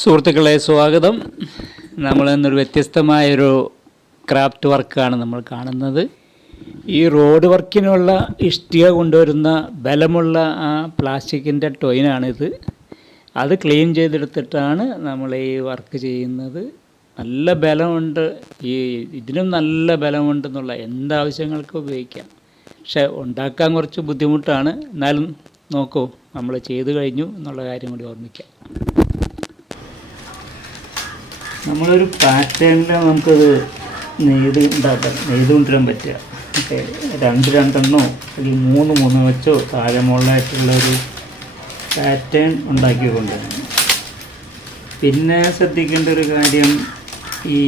സുഹൃത്തുക്കളെ സ്വാഗതം. നമ്മളിന്നൊരു വ്യത്യസ്തമായൊരു ക്രാഫ്റ്റ് വർക്കാണ് നമ്മൾ കാണുന്നത്. ഈ റോഡ് വർക്കിനുള്ള ഇഷ്ടിക കൊണ്ടുവരുന്ന ബലമുള്ള ആ പ്ലാസ്റ്റിക്കിൻ്റെ ടൊയിനാണിത്. അത് ക്ലീൻ ചെയ്തെടുത്തിട്ടാണ് നമ്മൾ ഈ വർക്ക് ചെയ്യുന്നത്. നല്ല ബലമുണ്ട്, ഇതിനും നല്ല ബലമുണ്ടെന്നുള്ള എന്താവശ്യങ്ങൾക്കും ഉപയോഗിക്കാം. പക്ഷെ ഉണ്ടാക്കാൻ കുറച്ച് ബുദ്ധിമുട്ടാണ്. എന്നാലും നോക്കൂ, നമ്മൾ ചെയ്തു കഴിഞ്ഞു എന്നുള്ള കാര്യം കൂടി ഓർമ്മിക്കാം. നമ്മളൊരു പാറ്റേണിൽ നമുക്കത് നെയ്തുകൊണ്ടിരാൻ പറ്റുക. രണ്ടെണ്ണോ അല്ലെങ്കിൽ മൂന്ന് വെച്ചോ താഴെ മുകളിലായിട്ടുള്ളൊരു പാറ്റേൺ ഉണ്ടാക്കി കൊണ്ടുവരണം. പിന്നെ ശ്രദ്ധിക്കേണ്ട ഒരു കാര്യം, ഈ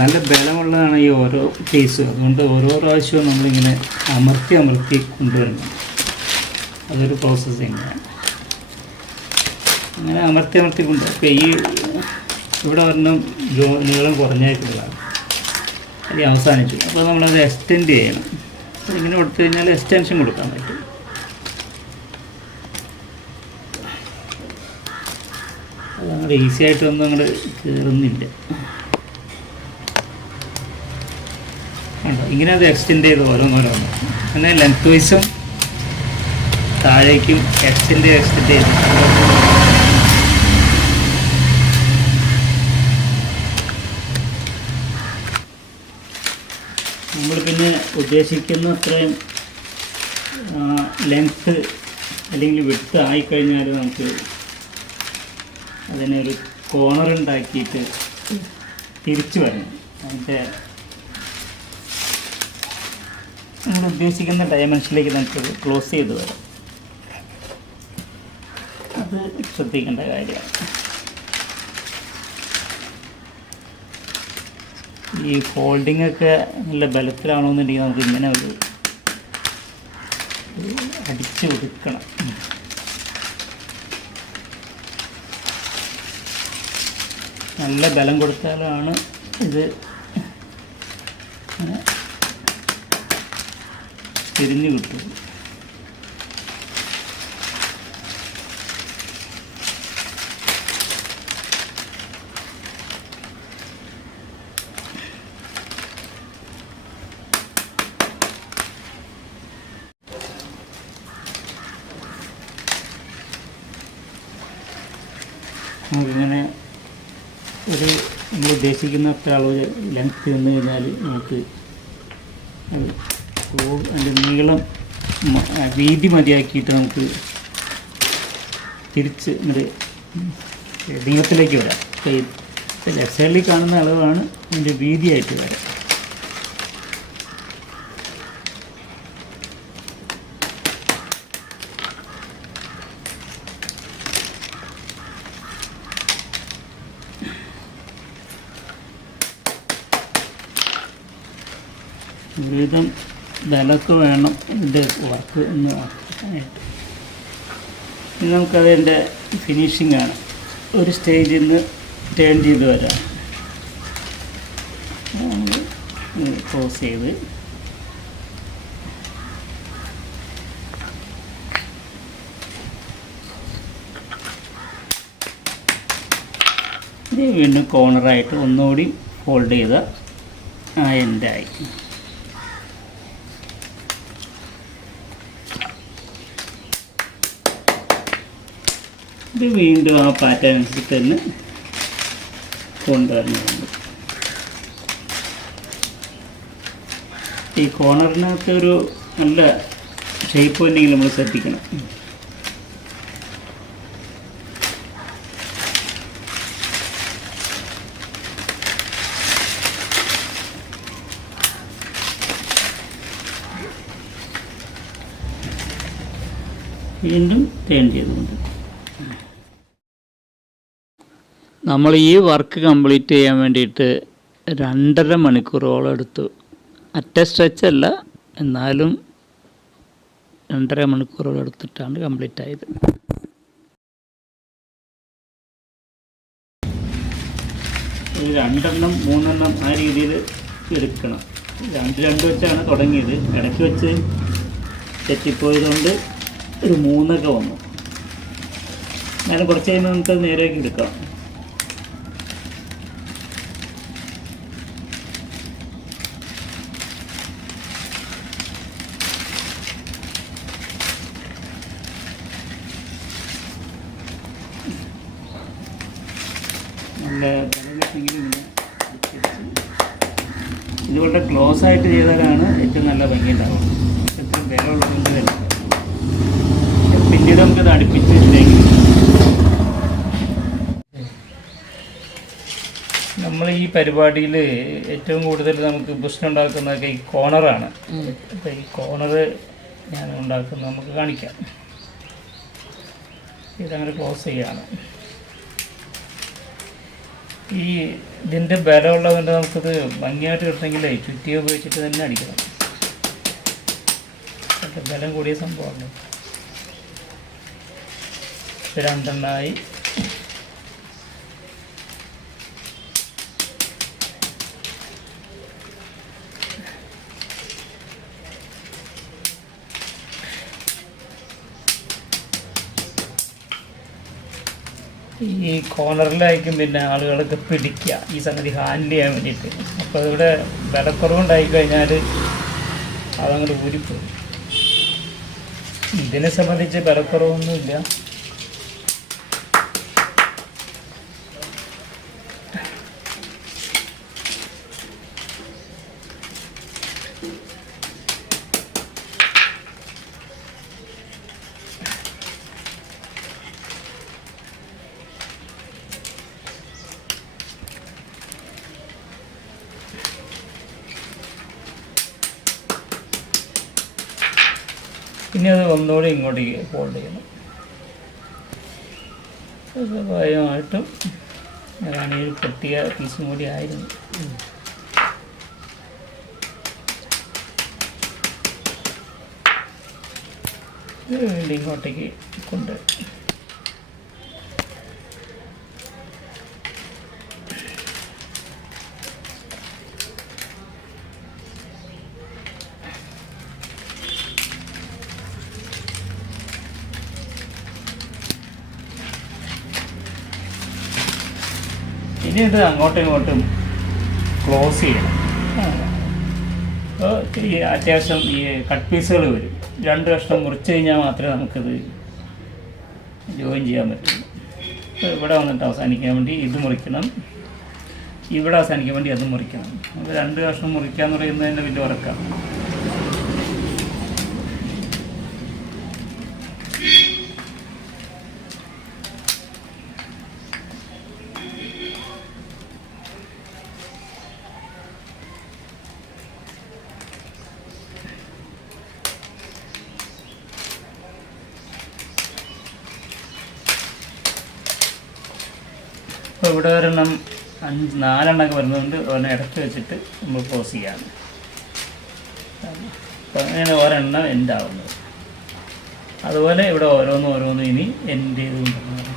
നല്ല ബലമുള്ളതാണ് ഈ ഓരോ പീസും. അതുകൊണ്ട് ഓരോ പ്രാവശ്യവും നമ്മളിങ്ങനെ അമർത്തി കൊണ്ടുവരണം. അതൊരു പ്രോസസ്സിങ്ങാണ്. അങ്ങനെ അമർത്തി കൊണ്ടുവരും. അപ്പോൾ ഈ ഇവിടെ ഒരെണ്ണം നീളം കുറഞ്ഞായിട്ടുള്ളതാണ്, അത് അവസാനിച്ചു. അപ്പോൾ നമ്മളത് എക്സ്റ്റെൻഡ് ചെയ്യണം. ഇങ്ങനെ കൊടുത്തു കഴിഞ്ഞാൽ എക്സ്റ്റൻഷൻ കൊടുക്കാൻ പറ്റും. അത് അങ്ങോട്ട് ഈസി ആയിട്ടൊന്നും അങ്ങോട്ട് കയറുന്നില്ല. കണ്ടോ, ഇങ്ങനെ അത് എക്സ്റ്റെൻഡ് ചെയ്ത് ഓരോന്നോരോന്ന് അങ്ങനെ ലെങ്ത് വൈസും താഴേക്കും എക്സ്റ്റെൻഡ് ചെയ്ത് നമ്മൾ പിന്നെ ഉദ്ദേശിക്കുന്ന അത്രയും ലെങ്ത്ത് അല്ലെങ്കിൽ വിഡ്ത്ത് ആയിക്കഴിഞ്ഞാൽ നമുക്ക് അതിനൊരു കോർണർ ഉണ്ടാക്കിയിട്ട് തിരിച്ചു വരണം. അതിൻ്റെ നമ്മൾ ഉദ്ദേശിക്കുന്ന ഡയമെൻഷനിലേക്ക് നമുക്ക് ക്ലോസ് ചെയ്ത് വരാം. അത് ശ്രദ്ധിക്കേണ്ട കാര്യമാണ്. ഈ ഫോൾഡിംഗ് ഒക്കെ നല്ല ബലത്തിലാണോന്നുണ്ടെങ്കിൽ നമുക്ക് ഇങ്ങനെ ഒരു അടിച്ച് ഒതുക്കണം. നല്ല ബലം കൊടുത്താലാണ് ഇത് ഇങ്ങനെ തിരിഞ്ഞു കിട്ടും. നമുക്കിങ്ങനെ ഒരു നമ്മൾ ഉദ്ദേശിക്കുന്ന അത്ര അളവ് ലെങ്ത്ത് വന്നു കഴിഞ്ഞാൽ നമുക്ക് അതിൻ്റെ നീളം വീതി മതിയാക്കിയിട്ട് നമുക്ക് തിരിച്ച് ഇങ്ങോട്ട് നീളത്തിലേക്ക് വരാം. ലെഫ്റ്റ് സൈഡിൽ കാണുന്ന അളവാണ് അതിൻ്റെ വീതിയായിട്ട് വരാം. ഒരുവിധം ബലമൊക്കെ വേണം ഇതിൻ്റെ വർക്ക് എന്ന് നോക്കാനായിട്ട്. ഇനി നമുക്കതിൻ്റെ ഫിനിഷിംഗ് ആണ്. ഒരു സ്റ്റേജിൽ നിന്ന് ടേൺ ചെയ്ത് വരാം. ക്ലോസ് ചെയ്ത് ഇത് വീണ്ടും കോർണറായിട്ട് ഒന്നുകൂടി ഫോൾഡ് ചെയ്ത ആ എൻഡായി. ഇത് വീണ്ടും ആ പാറ്റേൺ അനുസരിച്ച് തന്നെ കൊണ്ടുവരുന്നുണ്ട്. ഈ കോർണറിനകത്ത് ഒരു നല്ല ഷേപ്പ് ഉണ്ടെങ്കിൽ നമ്മൾ ശ്രദ്ധിക്കണം. വീണ്ടും ടേൺ ചെയ്തുകൊണ്ട് നമ്മൾ ഈ വർക്ക് കംപ്ലീറ്റ് ചെയ്യാൻ വേണ്ടിയിട്ട് 2.5 മണിക്കൂറോളം എടുത്തു. അറ്റ സ്ട്രെച്ച് അല്ല, എന്നാലും 2.5 മണിക്കൂറോളം എടുത്തിട്ടാണ് കംപ്ലീറ്റ് ആയത്. ഒരു 2 3 ആ രീതിയിൽ എടുക്കണം. 2 വെച്ചാണ് തുടങ്ങിയത്. ഇടയ്ക്ക് വെച്ച് തെറ്റിപ്പോയതുകൊണ്ട് ഒരു 3 വന്നു. ഞാൻ കുറച്ച് കഴിയുമ്പോൾ നമുക്ക് നേരെയാക്കി എടുക്കാം. നല്ല ഇതുപോലെ ക്ലോസ് ആയിട്ട് ചെയ്താലാണ് ഏറ്റവും നല്ല ഭംഗി ഉണ്ടാവും. ഏറ്റവും വിലയുള്ളതുകൊണ്ട് തന്നെ പിന്നീട് നമുക്കത് അടുപ്പിച്ച് ഇതിലേക്ക് നമ്മൾ ഈ പരിപാടിയിൽ ഏറ്റവും കൂടുതൽ നമുക്ക് പ്രശ്നം ഉണ്ടാക്കുന്നതൊക്കെ ഈ കോർണറാണ്. അപ്പോൾ ഈ കോർണർ ഞാൻ ഉണ്ടാക്കുന്നത് നമുക്ക് കാണിക്കാം. ഇതങ്ങനെ ക്ലോസ് ചെയ്യാണ്. ഈ ഇതിൻ്റെ ബലമുള്ളതുകൊണ്ട് നമുക്കത് ഭംഗിയായിട്ട് കിട്ടണമെങ്കിൽ ചുറ്റിയ ഉപയോഗിച്ചിട്ട് തന്നെ അടിക്കണം. ബലം കൂടിയ സംഭവമാണ്. രണ്ടെണ്ണമായി. ഈ കോർണറിലായിരിക്കും പിന്നെ ആളുകളൊക്കെ പിടിക്കുക ഈ സംഗതി ഹാൻഡിൽ ചെയ്യാൻ വേണ്ടിയിട്ട്. അപ്പോൾ ഇവിടെ വിലക്കുറവുണ്ടായി കഴിഞ്ഞാൽ അതങ്ങോട്ട് ഊരിപ്പോകും. ഇതിനെ സംബന്ധിച്ച് വിലക്കുറവൊന്നുമില്ല. ഇനി അത് ഒന്നുകൂടി ഇങ്ങോട്ടേക്ക് ഫോൾഡ് ചെയ്യണം. സ്വാഭാവികമായിട്ടും അതാണ് ഈ പൊട്ടിയ പീസും കൂടി ആയിരുന്നു. ഇത് വീണ്ടും ഇങ്ങോട്ടേക്ക് കൊണ്ട് ഇനി ഇത് അങ്ങോട്ടും ഇങ്ങോട്ടും ക്ലോസ് ചെയ്യണം. അപ്പോൾ ഈ അത്യാവശ്യം ഈ കട്ട് പീസുകൾ വരും. 2 കഷ്ണം മുറിച്ച് കഴിഞ്ഞാൽ മാത്രമേ നമുക്കിത് ജോയിൻ ചെയ്യാൻ പറ്റുള്ളൂ. അപ്പോൾ ഇവിടെ വന്നിട്ട് അവസാനിക്കാൻ വേണ്ടി ഇത് മുറിക്കണം, ഇവിടെ അവസാനിക്കാൻ വേണ്ടി അത് മുറിക്കണം. അപ്പോൾ 2 കഷ്ണം മുറിക്കുക എന്ന് പറയുന്നതിൻ്റെ വലിയ ഉറക്കാണ്. അപ്പോൾ ഇവിടെ ഒരെണ്ണം 4 വരുന്നതുകൊണ്ട് ഒരെണ്ണം ഇടയ്ക്ക് വെച്ചിട്ട് നമ്മൾ ക്ലോസ് ചെയ്യാണ്. അപ്പോൾ അങ്ങനെയാണ് ഒരെണ്ണം എൻഡ് ആവുന്നത്. അതുപോലെ ഇവിടെ ഓരോന്നും ഇനി എൻഡ് ചെയ്തുകൊണ്ടിരുന്നത്.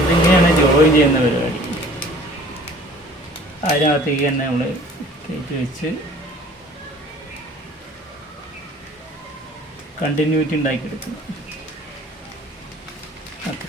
ഇതിങ്ങനെയാണ് ജോയിൻ ചെയ്യുന്ന പരിപാടി. അതിനകത്തേക്ക് തന്നെ നമ്മൾ കയറ്റി വെച്ച് കണ്ടിന്യൂറ്റി ഉണ്ടാക്കിയെടുക്കുന്നു. അത്ര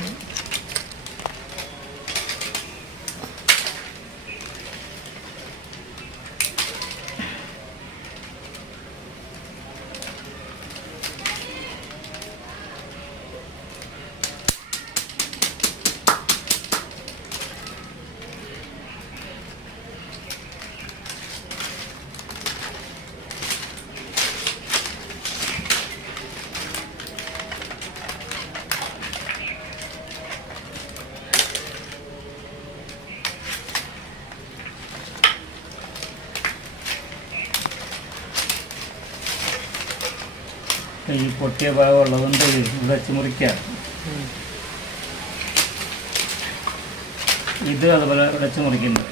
ഈ പൊട്ടിയ ഭാഗം ഉള്ളതുകൊണ്ട് ഇവിടെ വെച്ച് മുറിക്കാം. ഇത് അതുപോലെ വെച്ച് മുറിക്കുന്നത്.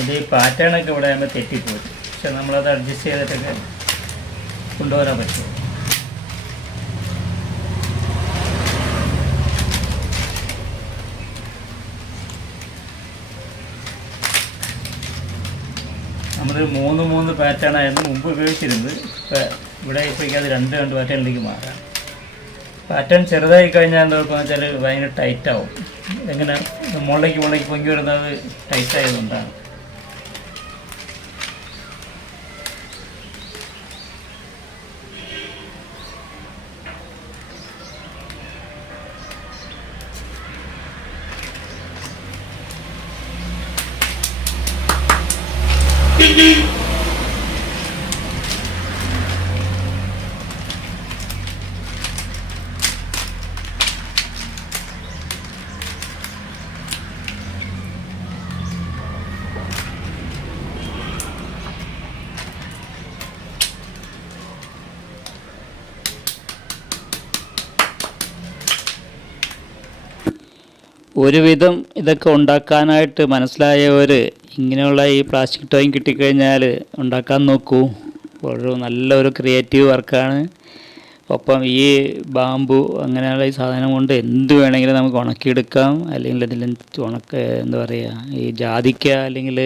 ഇത് ഈ പാറ്റേണൊക്കെ ഇവിടെ ആകുമ്പോൾ തെറ്റിപ്പോയി. പക്ഷെ നമ്മളത് അഡ്ജസ്റ്റ് ചെയ്തിട്ടൊക്കെ കൊണ്ടുവരാൻ പറ്റും. നമ്മൾ 3 പാറ്റേൺ ആയിരുന്നു മുമ്പ് ഉപയോഗിച്ചിരുന്നത്. ഇപ്പം ഇവിടെ ഇപ്പോഴേക്കും അത് 2 പാറ്റേണിലേക്ക് മാറാം. പാറ്റേൺ ചെറുതായി കഴിഞ്ഞാൽ എന്താ വെച്ചാൽ ഭയങ്കര ടൈറ്റാവും. എങ്ങനെ മുകളിലേക്ക് പൊങ്ങി വരുന്നത് ടൈറ്റായതുകൊണ്ടാണ്. ഒരുവിധം ഇതൊക്കെ ഉണ്ടാക്കാനായിട്ട് മനസ്സിലായവർ ഇങ്ങനെയുള്ള ഈ പ്ലാസ്റ്റിക് ടോയും കിട്ടിക്കഴിഞ്ഞാൽ ഉണ്ടാക്കാൻ നോക്കൂ. ഒരു നല്ലൊരു ക്രിയേറ്റീവ് വർക്കാണ്. ഒപ്പം ഈ ബാമ്പു അങ്ങനെയുള്ള ഈ സാധനം കൊണ്ട് എന്ത് വേണമെങ്കിലും നമുക്ക് ഉണക്കിയെടുക്കാം. അല്ലെങ്കിൽ ഇതിൽ എന്താ പറയുക, ഈ ജാതിക്ക അല്ലെങ്കിൽ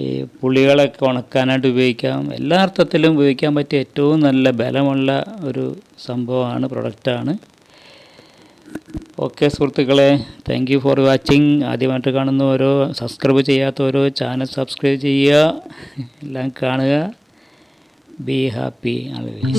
ഈ പുളികളൊക്കെ ഉണക്കാനായിട്ട് ഉപയോഗിക്കാം. എല്ലാ അർത്ഥത്തിലും ഉപയോഗിക്കാൻ പറ്റിയ ഏറ്റവും നല്ല ബലമുള്ള ഒരു സംഭവമാണ്, പ്രൊഡക്റ്റാണ്. ഓക്കെ സുഹൃത്തുക്കളെ, താങ്ക് യു ഫോർ വാച്ചിങ്. ആദ്യമായിട്ട് കാണുന്നവരോ സബ്സ്ക്രൈബ് ചെയ്യാത്തവരോ ചാനൽ സബ്സ്ക്രൈബ് ചെയ്യുക, എല്ലാം കാണുക. Be happy always.